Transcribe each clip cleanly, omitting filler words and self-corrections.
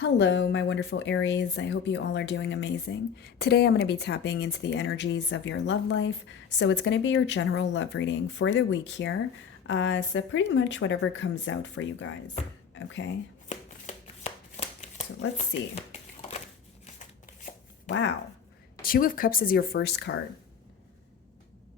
Hello, my wonderful Aries. I hope you all are doing amazing. Today, I'm going to be tapping into the energies of your love life. So, it's going to be your general love reading for the week here. So, pretty much whatever comes out for you guys. Okay. So, let's see. Wow. Two of Cups is your first card.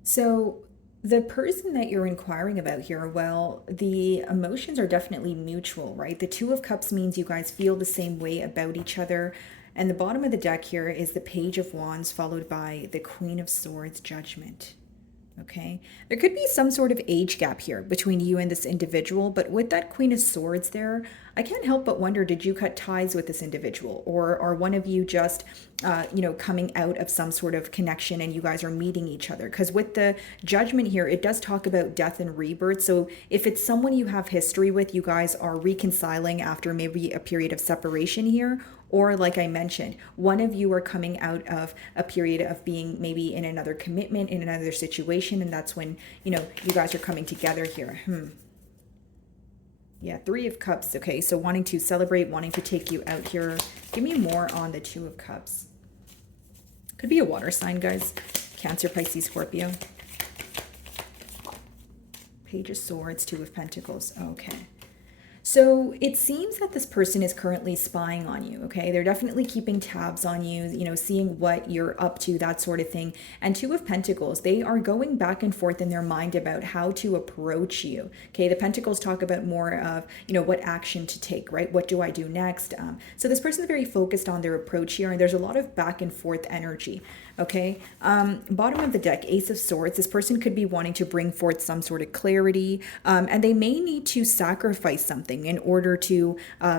So, the person that you're inquiring about here, well, the emotions are definitely mutual, right? The Two of Cups means you guys feel the same way about each other. And the bottom of the deck here is the Page of Wands, followed by the Queen of Swords, Judgment. Okay. There could be some sort of age gap here between you and this individual, but with that Queen of Swords there, I can't help but wonder, did you cut ties with this individual? Or are one of you just, coming out of some sort of connection and you guys are meeting each other? Because with the Judgment here, it does talk about death and rebirth. So if it's someone you have history with, you guys are reconciling after maybe a period of separation here, or like I mentioned, one of you are coming out of a period of being maybe in another commitment, in another situation, and that's when, you guys are coming together here. Yeah, Three of Cups. Okay, so wanting to celebrate, wanting to take you out here. Give me more on the Two of Cups. Could be a water sign, guys. Cancer, Pisces, Scorpio. Page of Swords, Two of Pentacles. Okay. So it seems that this person is currently spying on you, okay? They're definitely keeping tabs on you, seeing what you're up to, that sort of thing. And Two of Pentacles, they are going back and forth in their mind about how to approach you, okay? The Pentacles talk about more of, what action to take, right? What do I do next? So this person is very focused on their approach here, and there's a lot of back and forth energy. Okay. Bottom of the deck, Ace of Swords. This person could be wanting to bring forth some sort of clarity, and they may need to sacrifice something in order to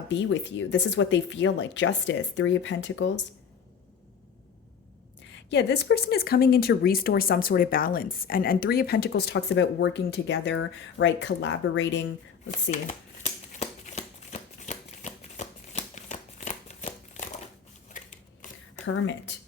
be with you. This is what they feel like. Justice, Three of Pentacles. Yeah, this person is coming in to restore some sort of balance. And Three of Pentacles talks about working together, right? Collaborating. Let's see. Hermit.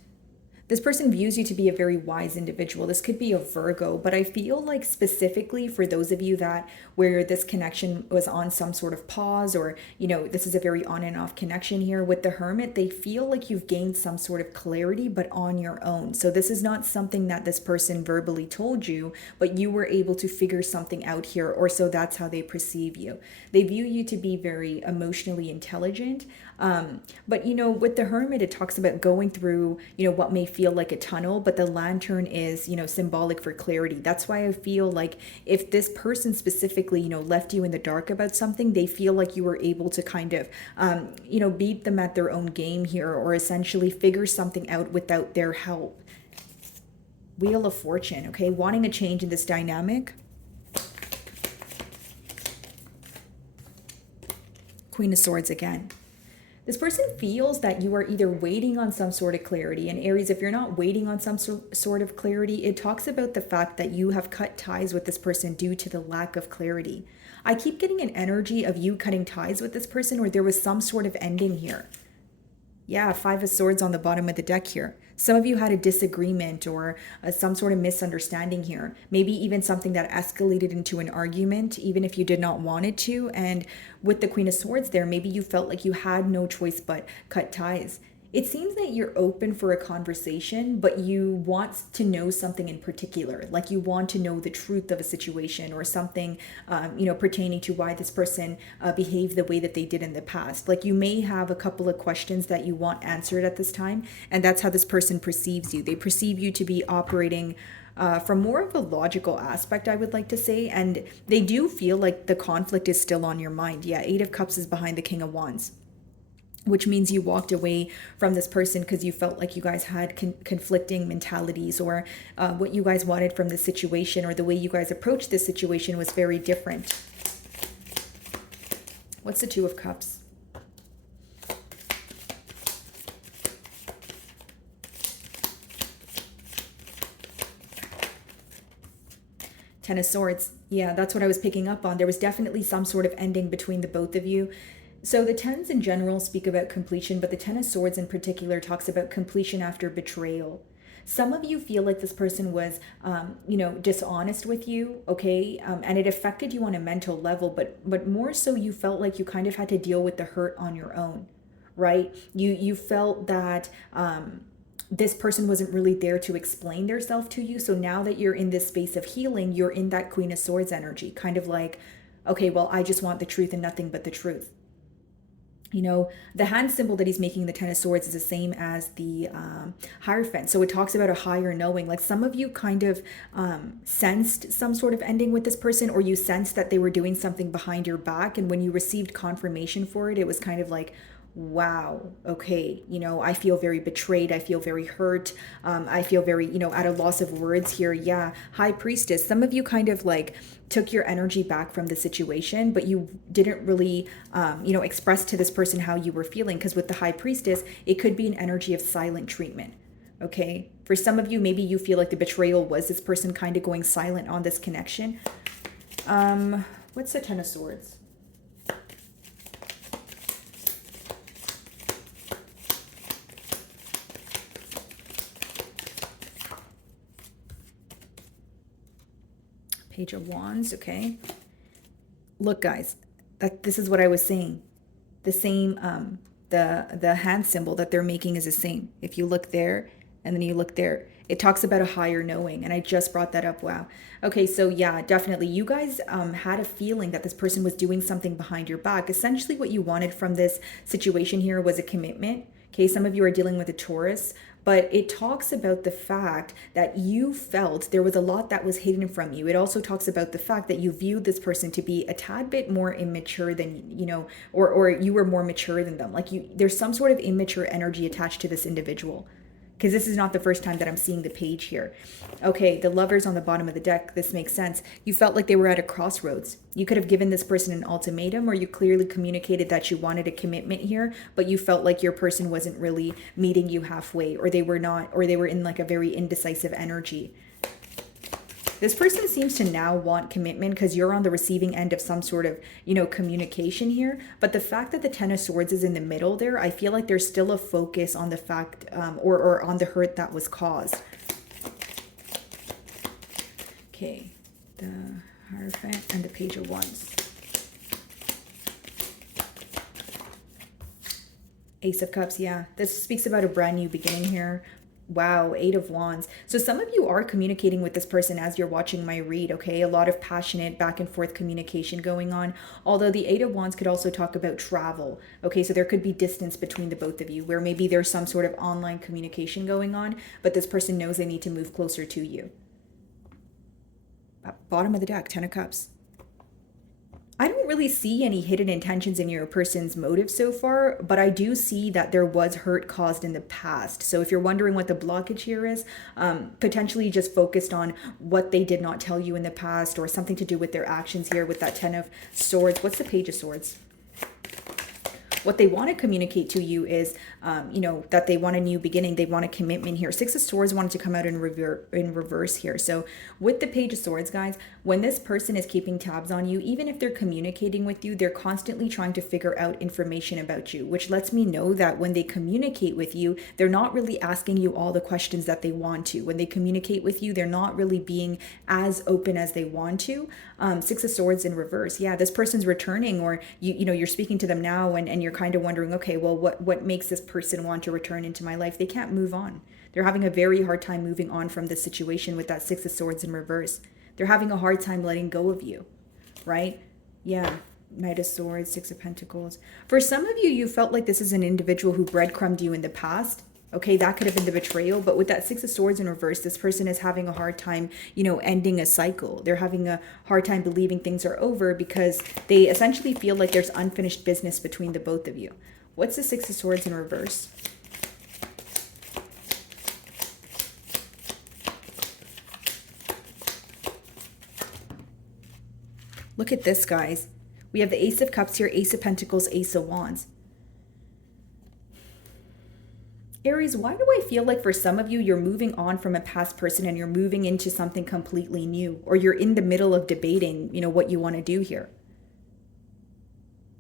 This person views you to be a very wise individual. This could be a Virgo, but I feel like specifically for those of you that where this connection was on some sort of pause, or, this is a very on and off connection here with the Hermit, they feel like you've gained some sort of clarity, but on your own. So this is not something that this person verbally told you, but you were able to figure something out here, or so that's how they perceive you. They view you to be very emotionally intelligent. But with the Hermit, it talks about going through, what may feel like a tunnel, but the lantern is, symbolic for clarity. That's why I feel like if this person specifically, left you in the dark about something, they feel like you were able to kind of, beat them at their own game here, or essentially figure something out without their help. Wheel of Fortune, okay? Wanting a change in this dynamic. Queen of Swords again. This person feels that you are either waiting on some sort of clarity. And Aries, if you're not waiting on some sort of clarity, it talks about the fact that you have cut ties with this person due to the lack of clarity. I keep getting an energy of you cutting ties with this person, or there was some sort of ending here. Yeah, Five of Swords on the bottom of the deck here. Some of you had a disagreement, or some sort of misunderstanding here. Maybe even something that escalated into an argument, even if you did not want it to. And with the Queen of Swords there, maybe you felt like you had no choice but cut ties. It seems that you're open for a conversation, but you want to know something in particular. Like you want to know the truth of a situation, or something, pertaining to why this person behaved the way that they did in the past. Like you may have a couple of questions that you want answered at this time, and that's how this person perceives you. They perceive you to be operating from more of a logical aspect, I would like to say, and they do feel like the conflict is still on your mind. Yeah, Eight of Cups is behind the King of Wands, which means you walked away from this person because you felt like you guys had conflicting mentalities, or what you guys wanted from this situation, or the way you guys approached this situation was very different. What's the Two of Cups? Ten of Swords. Yeah, that's what I was picking up on. There was definitely some sort of ending between the both of you. So the tens in general speak about completion, but the Ten of Swords in particular talks about completion after betrayal. Some of you feel like this person was, dishonest with you, okay, and it affected you on a mental level, but more so you felt like you kind of had to deal with the hurt on your own, right? You felt that this person wasn't really there to explain their self to you. So now that you're in this space of healing, you're in that Queen of Swords energy, kind of like, okay, well, I just want the truth and nothing but the truth. You know, the hand symbol that he's making, the Ten of Swords, is the same as the Hierophant. So it talks about a higher knowing. Like some of you kind of sensed some sort of ending with this person, or you sensed that they were doing something behind your back. And when you received confirmation for it, it was kind of like, wow, okay, you know, I feel very betrayed. I feel very hurt. I feel very, you know, at a loss of words here. Yeah, High Priestess. Some of you kind of like took your energy back from the situation, but you didn't really, you know, express to this person how you were feeling. Because with the High Priestess, it could be an energy of silent treatment. Okay. For some of you, maybe you feel like the betrayal was this person kind of going silent on this connection. What's the Ten of Swords? Page of Wands, okay. Look, guys, this is what I was saying. The same, the hand symbol that they're making is the same. If you look there and then you look there, it talks about a higher knowing, and I just brought that up. Wow. Okay, so yeah, definitely, you guys had a feeling that this person was doing something behind your back. Essentially, what you wanted from this situation here was a commitment. Okay, some of you are dealing with a Taurus, but it talks about the fact that you felt there was a lot that was hidden from you. It also talks about the fact that you viewed this person to be a tad bit more immature than, you know, or you were more mature than them. Like there's some sort of immature energy attached to this individual. Because this is not the first time that I'm seeing the page here. Okay, the Lovers on the bottom of the deck, this makes sense. You felt like they were at a crossroads. You could have given this person an ultimatum, or you clearly communicated that you wanted a commitment here, but you felt like your person wasn't really meeting you halfway, or they were not, or they were in like a very indecisive energy. This person seems to now want commitment because you're on the receiving end of some sort of, you know, communication here. But the fact that the Ten of Swords is in the middle there, I feel like there's still a focus on the fact or on the hurt that was caused. Okay, the Hierophant and the Page of Wands. Ace of Cups, yeah. This speaks about a brand new beginning here. Wow, Eight of Wands. So some of you are communicating with this person as you're watching my read, okay? A lot of passionate back and forth communication going on. Although the Eight of Wands could also talk about travel, okay? So there could be distance between the both of you where maybe there's some sort of online communication going on, but this person knows they need to move closer to you. Bottom of the deck, Ten of Cups. I don't really see any hidden intentions in your person's motive so far, but I do see that there was hurt caused in the past. So if you're wondering what the blockage here is, potentially just focused on what they did not tell you in the past, or something to do with their actions here with that Ten of Swords. What's the Page of Swords? What they want to communicate to you is, you know, that they want a new beginning. They want a commitment here. Six of Swords wanted to come out in reverse here. So with the Page of Swords, guys, when this person is keeping tabs on you, even if they're communicating with you, they're constantly trying to figure out information about you, which lets me know that when they communicate with you, they're not really asking you all the questions that they want to. When they communicate with you, they're not really being as open as they want to. Six of Swords in reverse. Yeah, this person's returning, or you know, you're speaking to them now, and you're kind of wondering, okay, well, what makes this person want to return into my life? They can't move on. They're having a very hard time moving on from this situation with that Six of Swords in reverse. They're having a hard time letting go of you, right? Yeah. Knight of Swords, Six of Pentacles. For some of you, you felt like this is an individual who breadcrumbed you in the past. Okay, that could have been the betrayal, but with that Six of Swords in reverse, this person is having a hard time, you know, ending a cycle. They're having a hard time believing things are over because they essentially feel like there's unfinished business between the both of you. What's the Six of Swords in reverse? Look at this, guys. We have the Ace of Cups here, Ace of Pentacles, Ace of Wands. Aries, why do I feel like for some of you, you're moving on from a past person and you're moving into something completely new, or you're in the middle of debating, you know, what you want to do here?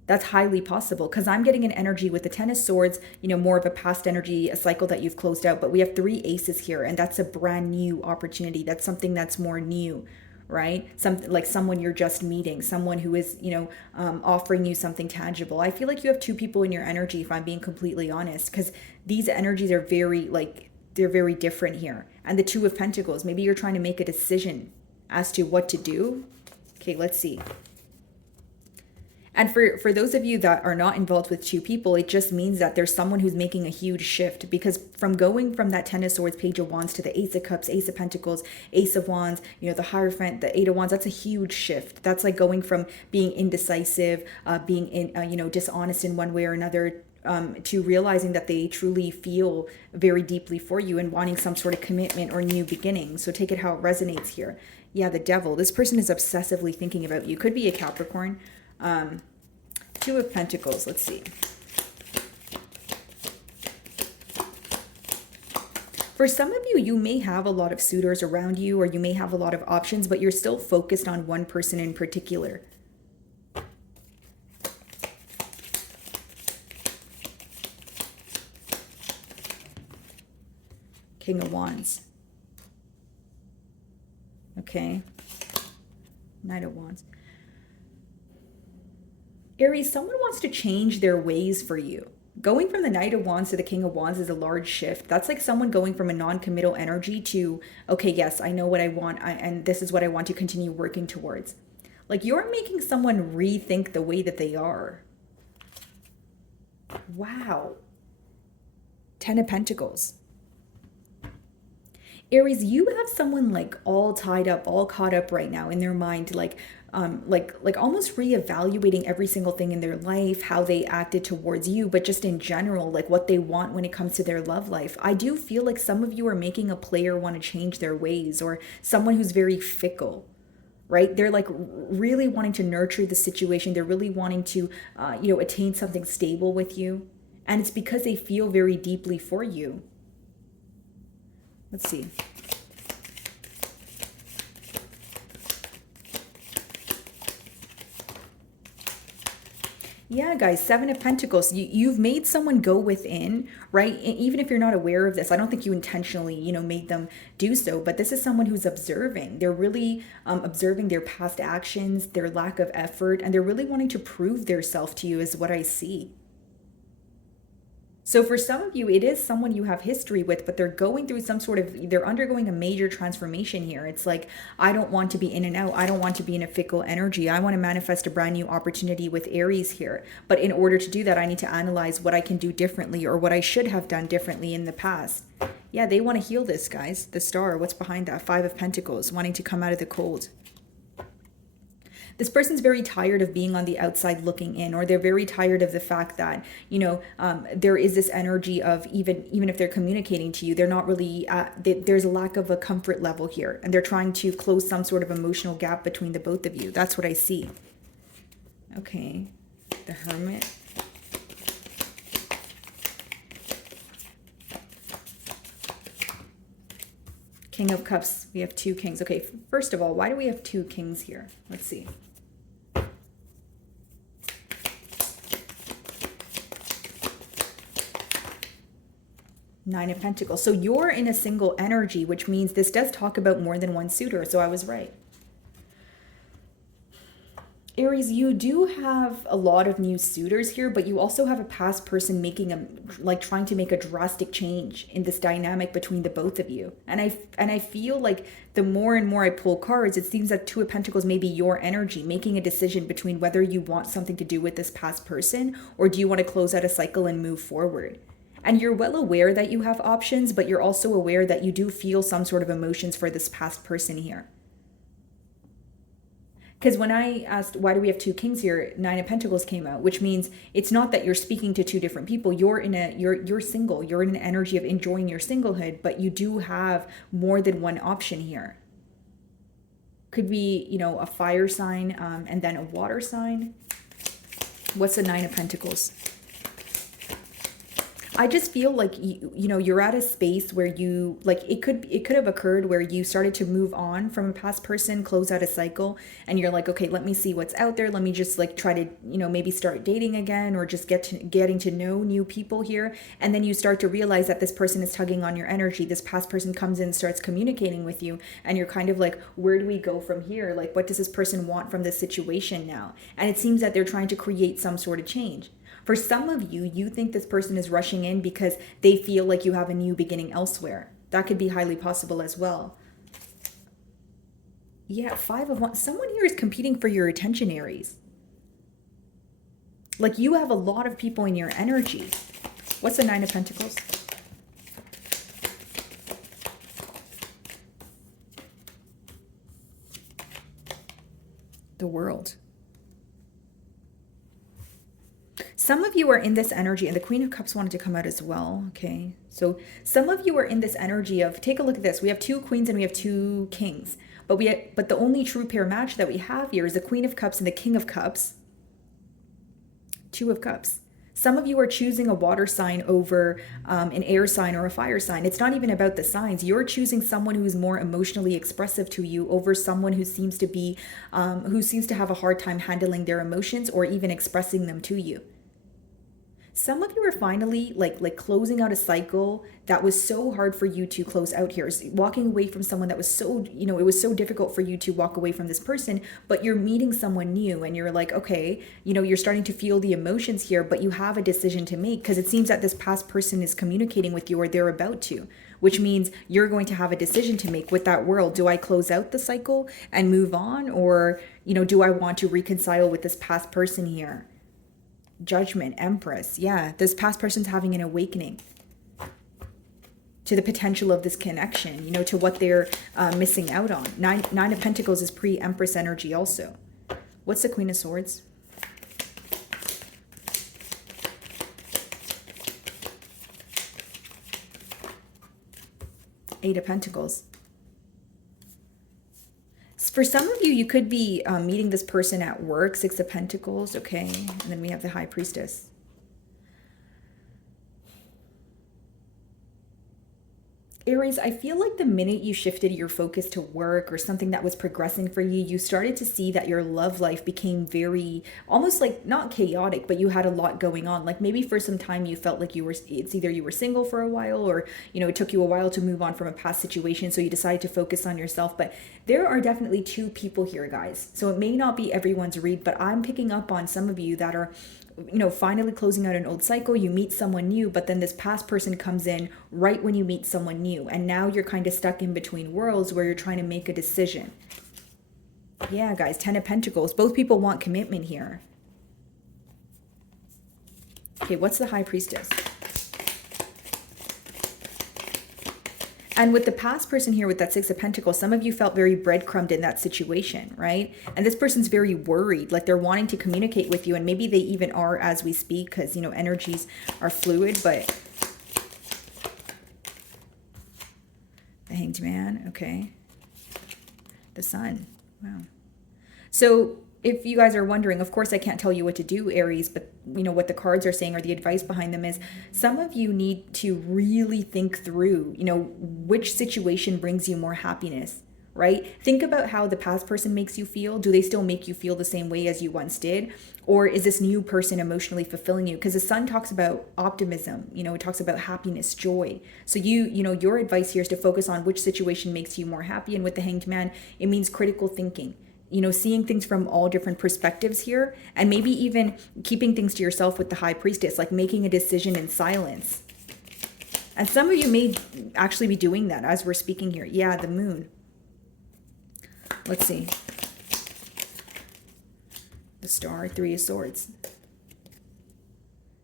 That's highly possible because I'm getting an energy with the Ten of Swords, you know, more of a past energy, a cycle that you've closed out. But we have three aces here, and that's a brand new opportunity. That's something that's more new, right? Something like someone you're just meeting, someone who is, offering you something tangible. I feel like you have two people in your energy, if I'm being completely honest, because these energies are very, like, they're very different here. And the Two of Pentacles, maybe you're trying to make a decision as to what to do. Okay, let's see. And for those of you that are not involved with two people, it just means that there's someone who's making a huge shift, because from going from that Ten of Swords, Page of Wands, to the Ace of Cups, Ace of Pentacles, Ace of Wands, the Hierophant, the Eight of Wands, that's a huge shift. That's like going from being indecisive, dishonest in one way or another, to realizing that they truly feel very deeply for you and wanting some sort of commitment or new beginning. So take it how it resonates here. Yeah, the Devil. This person is obsessively thinking about you. Could be a Capricorn. Two of Pentacles, let's see. For some of you, you may have a lot of suitors around you, or you may have a lot of options, but you're still focused on one person in particular. King of Wands. Okay. Knight of Wands. Aries, someone wants to change their ways for you. Going from the Knight of Wands to the King of Wands is a large shift. That's like someone going from a non-committal energy to, okay, yes, I know what I want, and this is what I want to continue working towards. Like, you're making someone rethink the way that they are. Wow. Ten of Pentacles. Aries, you have someone like all tied up, all caught up right now in their mind, like almost reevaluating every single thing in their life, how they acted towards you, but just in general, like what they want when it comes to their love life. I do feel like some of you are making a player want to change their ways, or someone who's very fickle, right? They're like really wanting to nurture the situation. They're really wanting to, attain something stable with you. And it's because they feel very deeply for you. Let's see. Yeah, guys, Seven of Pentacles. You've made someone go within, right? Even if you're not aware of this, I don't think you intentionally, made them do so, but this is someone who's observing. They're really observing their past actions, their lack of effort, and they're really wanting to prove their self to you is what I see. So for some of you, it is someone you have history with, but they're going through they're undergoing a major transformation here. It's like, I don't want to be in and out. I don't want to be in a fickle energy. I want to manifest a brand new opportunity with Aries here. But in order to do that, I need to analyze what I can do differently, or what I should have done differently in the past. Yeah, they want to heal this, guys. The Star, what's behind that? Five of Pentacles, wanting to come out of the cold. This person's very tired of being on the outside looking in, or they're very tired of the fact that, there is this energy of even if they're communicating to you, they're not really, there's a lack of a comfort level here, and they're trying to close some sort of emotional gap between the both of you. That's what I see. Okay, the Hermit. King of Cups, we have two kings. Okay, first of all, why do we have two kings here? Let's see. Nine of Pentacles. So you're in a single energy, which means this does talk about more than one suitor. So I was right. Aries, you do have a lot of new suitors here, but you also have a past person trying to make a drastic change in this dynamic between the both of you. And I feel like the more and more I pull cards, it seems that Two of Pentacles may be your energy, making a decision between whether you want something to do with this past person, or do you want to close out a cycle and move forward. And you're well aware that you have options, but you're also aware that you do feel some sort of emotions for this past person here. Because when I asked, why do we have two kings here, Nine of Pentacles came out, which means it's not that you're speaking to two different people. You're single. You're in an energy of enjoying your singlehood, but you do have more than one option here. Could be, a fire sign, and then a water sign. What's the Nine of Pentacles? I just feel like you're at a space where you like it could have occurred where you started to move on from a past person, close out a cycle, and you're like, okay, let me see what's out there. Let me just like try to maybe start dating again, or just getting to know new people here. And then you start to realize that this person is tugging on your energy. This past person comes in, starts communicating with you, and you're kind of like, where do we go from here? Like, what does this person want from this situation now? And it seems that they're trying to create some sort of change. For some of you, you think this person is rushing in because they feel like you have a new beginning elsewhere. That could be highly possible as well. Yeah, Five of Wands. Someone here is competing for your attention, Aries. Like, you have a lot of people in your energy. What's the Nine of Pentacles? The World. Some of you are in this energy, and the Queen of Cups wanted to come out as well. Okay, so some of you are in this energy of, take a look at this. We have two queens and we have two kings, but the only true pair match that we have here is the Queen of Cups and the King of Cups. Two of Cups. Some of you are choosing a water sign over an air sign or a fire sign. It's not even about the signs. You're choosing someone who's more emotionally expressive to you over someone who seems to have a hard time handling their emotions or even expressing them to you. Some of you are finally like closing out a cycle that was so hard for you to close out here. Walking away from someone that was so, it was so difficult for you to walk away from this person, but you're meeting someone new and you're like, okay, you're starting to feel the emotions here, but you have a decision to make because it seems that this past person is communicating with you or they're about to, which means you're going to have a decision to make with that world. Do I close out the cycle and move on, or, do I want to reconcile with this past person here? Judgment, Empress. Yeah, this past person's having an awakening to the potential of this connection, to what they're missing out on. Nine of Pentacles is pre-Empress energy also. What's the Queen of Swords? Eight of Pentacles. For some of you, you could be meeting this person at work. Six of Pentacles, okay. And then we have the High Priestess. Aries, I feel like the minute you shifted your focus to work or something that was progressing for you, you started to see that your love life became very, almost like not chaotic, but you had a lot going on. Like maybe for some time you felt like it's either you were single for a while or, it took you a while to move on from a past situation. So you decided to focus on yourself. But there are definitely two people here, guys. So it may not be everyone's read, but I'm picking up on some of you that are finally closing out an old cycle. You meet someone new, but then this past person comes in right when you meet someone new. And now you're kind of stuck in between worlds where you're trying to make a decision. Yeah, guys, Ten of Pentacles. Both people want commitment here. Okay, what's the High Priestess? And with the past person here with that Six of Pentacles, some of you felt very breadcrumbed in that situation, right? And this person's very worried, like they're wanting to communicate with you, and maybe they even are as we speak because, energies are fluid, but the Hanged Man, okay. The Sun, wow. So if you guys are wondering, of course I can't tell you what to do, Aries, but what the cards are saying or the advice behind them is some of you need to really think through, which situation brings you more happiness, right? Think about how the past person makes you feel. Do they still make you feel the same way as you once did? Or is this new person emotionally fulfilling you? Because the Sun talks about optimism, it talks about happiness, joy. So your advice here is to focus on which situation makes you more happy. And with the Hanged Man, it means critical thinking. Seeing things from all different perspectives here, and maybe even keeping things to yourself with the High Priestess, like making a decision in silence. And some of you may actually be doing that as we're speaking here. Yeah, the Moon. Let's see. The Star, Three of Swords.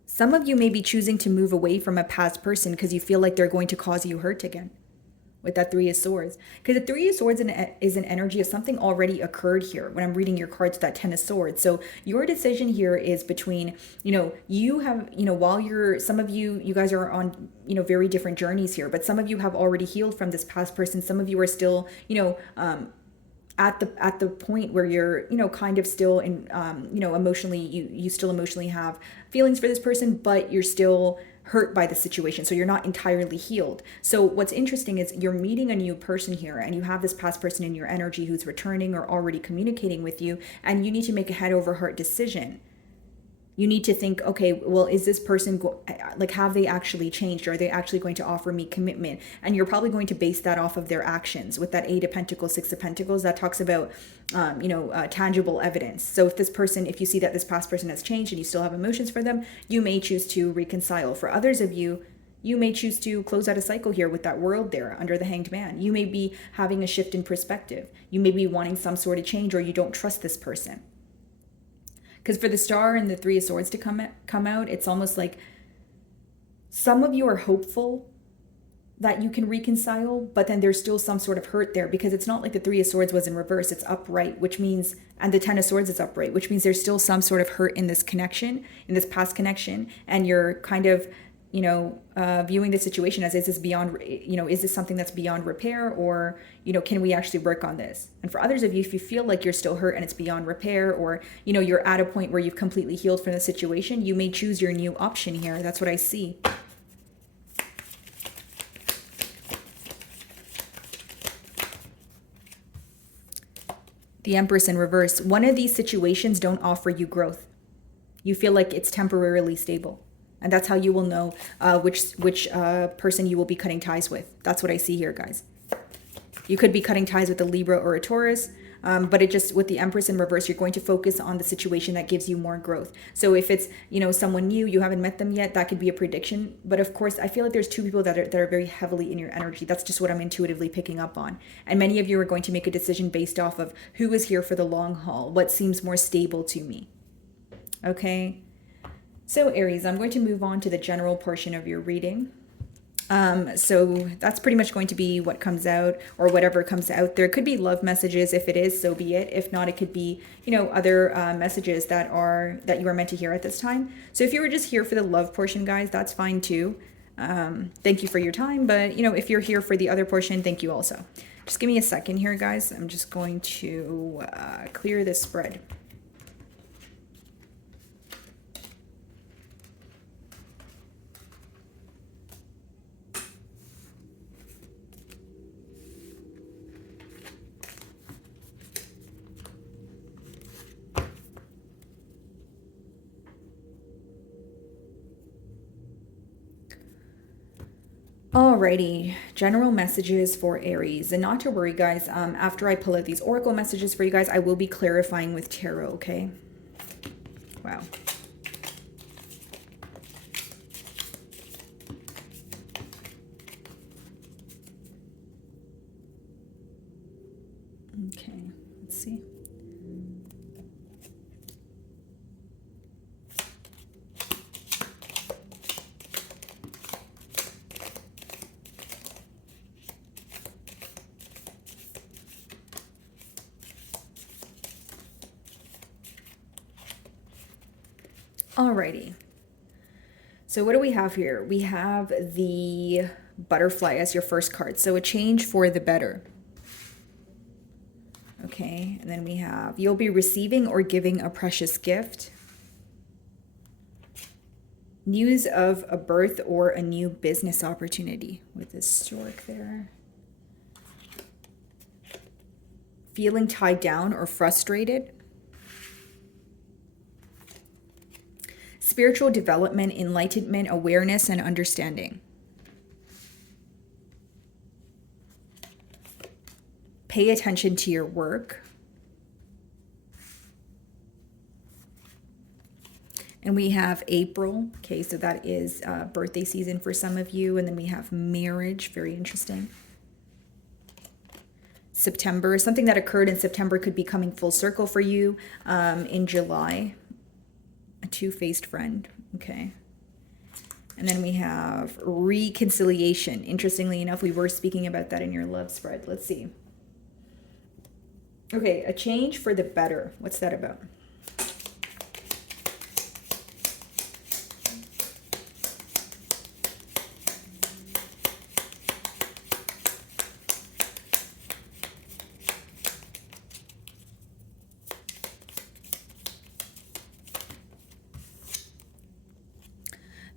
Some of you may be choosing to move away from a past person because you feel like they're going to cause you hurt again. With that Three of Swords, because the Three of Swords is an energy of something already occurred here when I'm reading your cards, that Ten of Swords. So your decision here is between, you have, while some of you guys are on, very different journeys here, but some of you have already healed from this past person. Some of you are still, at the point where you're, kind of still in, emotionally, you still emotionally have feelings for this person, but you're still hurt by the situation. So you're not entirely healed. So what's interesting is you're meeting a new person here, and you have this past person in your energy who's returning or already communicating with you, and you need to make a head over heart decision. You need to think, okay, well, is this person, like, have they actually changed? Are they actually going to offer me commitment? And you're probably going to base that off of their actions. With that Eight of Pentacles, Six of Pentacles, that talks about, tangible evidence. So if this person, if you see that this past person has changed and you still have emotions for them, you may choose to reconcile. For others of you, you may choose to close out a cycle here with that World there under the Hanged Man. You may be having a shift in perspective. You may be wanting some sort of change, or you don't trust this person. Because for the Star and the Three of Swords to come out, it's almost like some of you are hopeful that you can reconcile, but then there's still some sort of hurt there, because it's not like the Three of Swords was in reverse. It's upright, which means, and the Ten of Swords is upright, which means there's still some sort of hurt in this connection, in this past connection, and you're kind of, viewing the situation as, is this beyond, is this something that's beyond repair, or, can we actually work on this? And for others of you, if you feel like you're still hurt and it's beyond repair, or, you're at a point where you've completely healed from the situation, you may choose your new option here. That's what I see. The Empress in reverse. One of these situations don't offer you growth. You feel like it's temporarily stable. And that's how you will know which person you will be cutting ties with. That's what I see here, guys. You could be cutting ties with a Libra or a Taurus, but it just, with the Empress in reverse, you're going to focus on the situation that gives you more growth. So if it's, someone new, you haven't met them yet, that could be a prediction. But of course, I feel like there's two people that are very heavily in your energy. That's just what I'm intuitively picking up on. And many of you are going to make a decision based off of who is here for the long haul, what seems more stable to me. Okay. So Aries, I'm going to move on to the general portion of your reading. So that's pretty much going to be what comes out, or whatever comes out. There could be love messages. If it is, so be it. If not, it could be, other messages that you are meant to hear at this time. So if you were just here for the love portion, guys, that's fine too. Thank you for your time. But, if you're here for the other portion, thank you also. Just give me a second here, guys. I'm just going to clear this spread. Alrighty, general messages for Aries. And not to worry, guys, after I pull out these oracle messages for you guys, I will be clarifying with tarot, okay? Wow. Okay, let's see. Alrighty. So what do we have here? We have the butterfly as your first card. So a change for the better. Okay, and then we have, you'll be receiving or giving a precious gift. News of a birth or a new business opportunity with this stork there. Feeling tied down or frustrated. Spiritual development, enlightenment, awareness, and understanding. Pay attention to your work. And we have April. Okay, so that is birthday season for some of you. And then we have marriage. Very interesting. September. Something that occurred in September could be coming full circle for you in July. A two-faced friend. Okay. And then we have reconciliation. Interestingly enough, we were speaking about that in your love spread. Let's see. Okay, a change for the better. What's that about?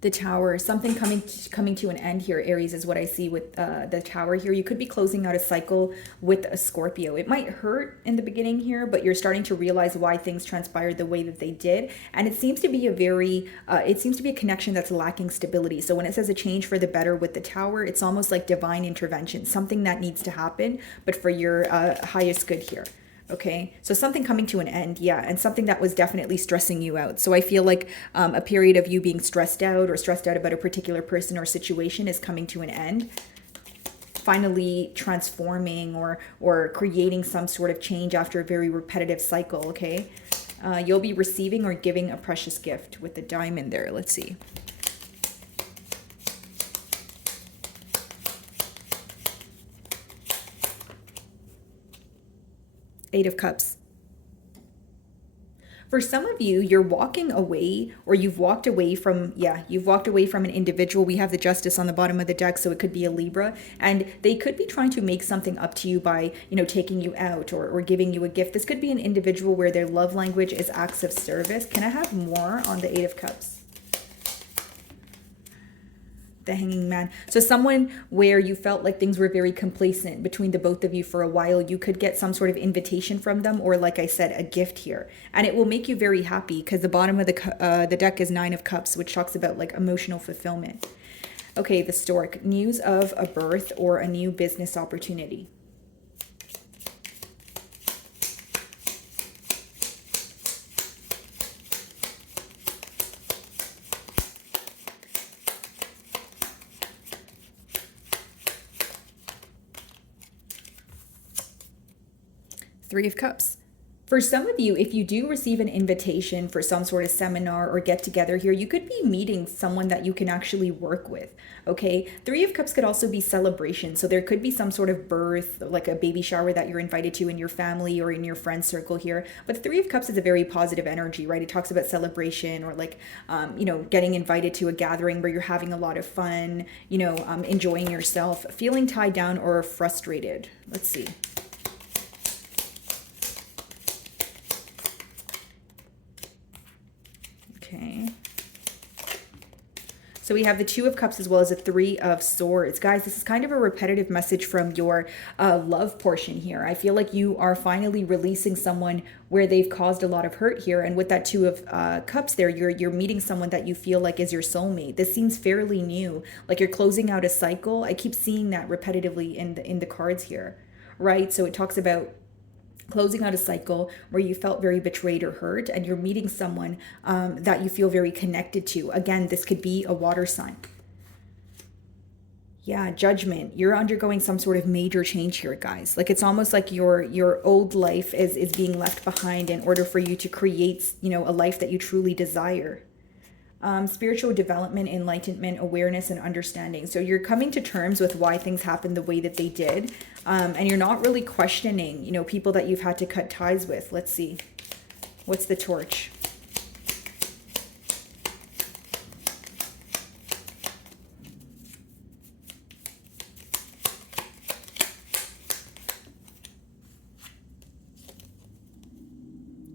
The Tower, something coming to an end here, Aries, is what I see with the Tower here. You could be closing out a cycle with a Scorpio. It might hurt in the beginning here, but you're starting to realize why things transpired the way that they did. And it seems to be a connection that's lacking stability. So when it says a change for the better with the Tower, it's almost like divine intervention, something that needs to happen, but for your highest good here. Okay, so something coming to an end, yeah, and something that was definitely stressing you out. So I feel like a period of you being stressed out or stressed out about a particular person or situation is coming to an end. Finally transforming or creating some sort of change after a very repetitive cycle, okay? You'll be receiving or giving a precious gift with the diamond there. Let's see. Eight of Cups. For some of you, you're walking away, or you've walked away from, you've walked away from an individual. We have the Justice on the bottom of the deck, so it could be a Libra, and they could be trying to make something up to you by, taking you out or giving you a gift. This could be an individual where their love language is acts of service. Can I have more on the Eight of Cups? The Hanging Man. So someone where you felt like things were very complacent between the both of you for a while, you could get some sort of invitation from them, or like I said, a gift here, and it will make you very happy because the bottom of the deck is Nine of Cups, which talks about like emotional fulfillment. Okay, the Stork. News of a birth or a new business opportunity. Three of Cups. For some of you, if you do receive an invitation for some sort of seminar or get together here, you could be meeting someone that you can actually work with, okay? Three of Cups could also be celebration. So there could be some sort of birth, like a baby shower that you're invited to in your family or in your friend circle here. But the Three of Cups is a very positive energy, right? It talks about celebration or like, getting invited to a gathering where you're having a lot of fun, enjoying yourself, feeling tied down or frustrated. Let's see. Okay. So we have the Two of Cups as well as a Three of Swords. Guys, this is kind of a repetitive message from your love portion here. I feel like you are finally releasing someone where they've caused a lot of hurt here. And with that Two of Cups there, you're meeting someone that you feel like is your soulmate. This seems fairly new, like you're closing out a cycle. I keep seeing that repetitively in the cards here, right? So it talks about closing out a cycle where you felt very betrayed or hurt, and you're meeting someone that you feel very connected to. Again, this could be a water sign. Yeah, Judgment. You're undergoing some sort of major change here, guys. Like it's almost like your old life is being left behind in order for you to create, a life that you truly desire. Spiritual development, enlightenment, awareness, and understanding. So you're coming to terms with why things happened the way that they did. And you're not really questioning, people that you've had to cut ties with. Let's see. What's the Torch?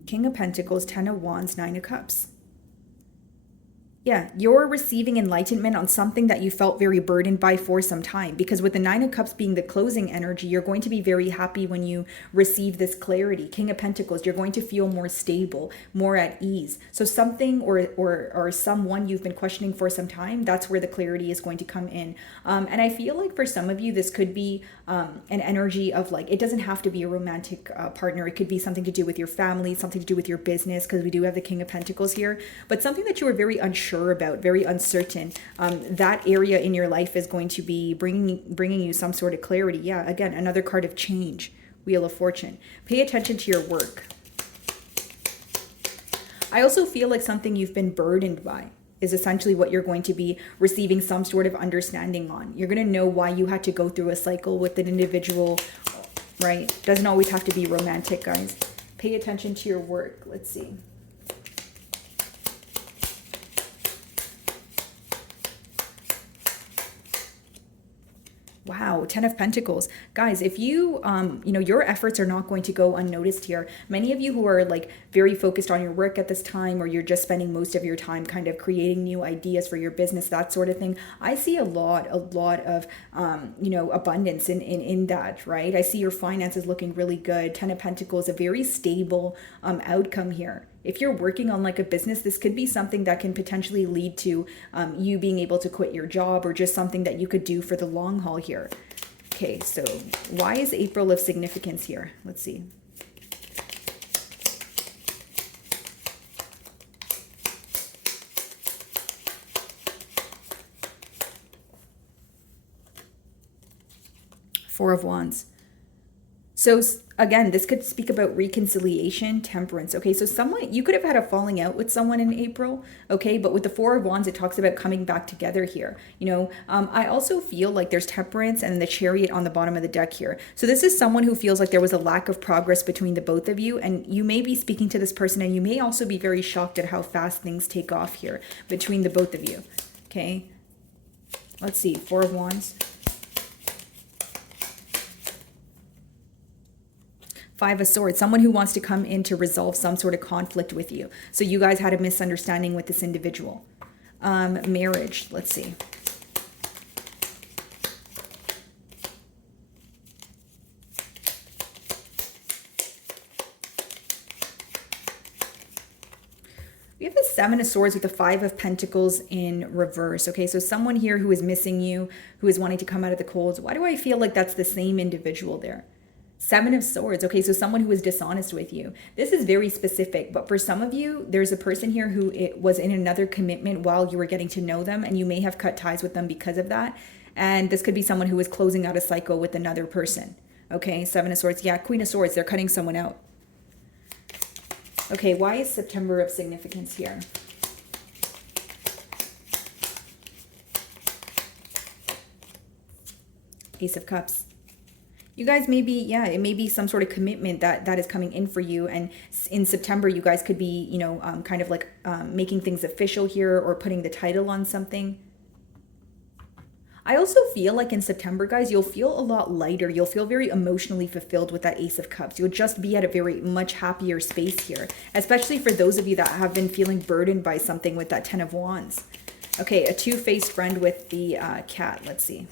King of Pentacles, Ten of Wands, Nine of Cups. Yeah, you're receiving enlightenment on something that you felt very burdened by for some time, because with the Nine of Cups being the closing energy, you're going to be very happy when you receive this clarity. King of Pentacles, you're going to feel more stable, more at ease. So something or someone you've been questioning for some time, that's where the clarity is going to come in. And I feel like for some of you, this could be an energy of like, it doesn't have to be a romantic partner. It could be something to do with your family, something to do with your business, because we do have the King of Pentacles here, but something that you were very unsure about, very uncertain. That area in your life is going to be bringing you some sort of clarity. Yeah, again, another card of change. Wheel of Fortune. Pay attention to your work. I also feel like something you've been burdened by is essentially what you're going to be receiving some sort of understanding on. You're going to know why you had to go through a cycle with an individual, right? Doesn't always have to be romantic, guys. Pay attention to your work. Let's see. Wow, 10 of Pentacles. Guys, if you, your efforts are not going to go unnoticed here. Many of you who are like very focused on your work at this time, or you're just spending most of your time kind of creating new ideas for your business, that sort of thing. I see a lot of, abundance in that, right? I see your finances looking really good. 10 of Pentacles, a very stable outcome here. If you're working on like a business, this could be something that can potentially lead to you being able to quit your job, or just something that you could do for the long haul here. Okay, so why is April of significance here? Let's see. Four of Wands. So again, this could speak about reconciliation, temperance. Okay, so you could have had a falling out with someone in April. Okay, but with the Four of Wands, it talks about coming back together here. I also feel like there's temperance and the Chariot on the bottom of the deck here. So this is someone who feels like there was a lack of progress between the both of you, and you may be speaking to this person, and you may also be very shocked at how fast things take off here between the both of you. Okay, let's see, Four of Wands. Five of Swords, someone who wants to come in to resolve some sort of conflict with you. So you guys had a misunderstanding with this individual. Marriage, let's see. We have the Seven of Swords with the Five of Pentacles in reverse. Okay, so someone here who is missing you, who is wanting to come out of the colds. Why do I feel like that's the same individual there? Seven of Swords. Okay, so someone who was dishonest with you. This is very specific, but for some of you, there's a person here who was in another commitment while you were getting to know them, and you may have cut ties with them because of that. And this could be someone who was closing out a cycle with another person. Okay, Seven of Swords. Yeah, Queen of Swords. They're cutting someone out. Okay, why is September of significance here? Ace of Cups. You guys may be, it may be some sort of commitment that is coming in for you. And in September, you guys could be, kind of like making things official here, or putting the title on something. I also feel like in September, guys, you'll feel a lot lighter. You'll feel very emotionally fulfilled with that Ace of Cups. You'll just be at a very much happier space here, especially for those of you that have been feeling burdened by something with that Ten of Wands. Okay, a two-faced friend with the cat. Let's see.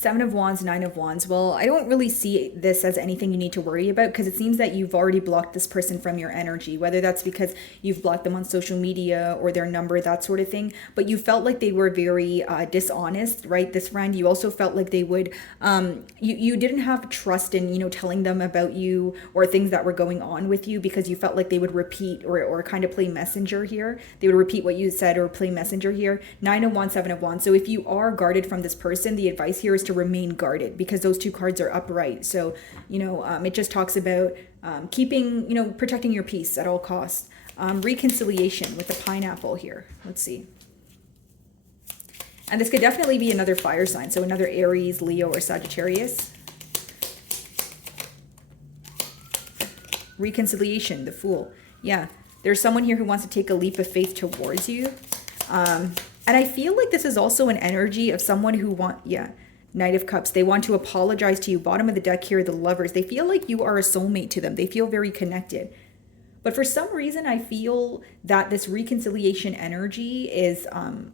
Seven of Wands, Nine of Wands. Well, I don't really see this as anything you need to worry about, because it seems that you've already blocked this person from your energy, whether that's because you've blocked them on social media or their number, that sort of thing. But you felt like they were very dishonest, right? This friend, you also felt like they would, you didn't have trust in, telling them about you or things that were going on with you, because you felt like they would repeat or kind of play messenger here. They would repeat what you said or play messenger here. Nine of Wands, Seven of Wands. So if you are guarded from this person, the advice here is to remain guarded, because those two cards are upright. So it just talks about keeping, protecting your peace at all costs. Reconciliation with the pineapple here. Let's see. And this could definitely be another fire sign, so another Aries, Leo, or Sagittarius. Reconciliation, the Fool. Yeah, there's someone here who wants to take a leap of faith towards you. And I feel like this is also an energy of someone who Knight of Cups. They want to apologize to you. Bottom of the deck here, the Lovers. They feel like you are a soulmate to them. They feel very connected. But for some reason, I feel that this reconciliation energy is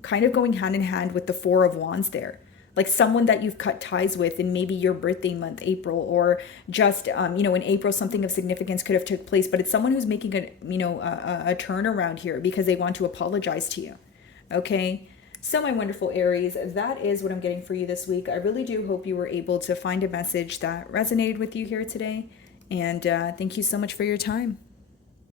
kind of going hand in hand with the Four of Wands there. Like someone that you've cut ties with in maybe your birthday month, April, or just, in April, something of significance could have took place. But it's someone who's making a turnaround here because they want to apologize to you. Okay? So my wonderful Aries, that is what I'm getting for you this week. I really do hope you were able to find a message that resonated with you here today. And thank you so much for your time.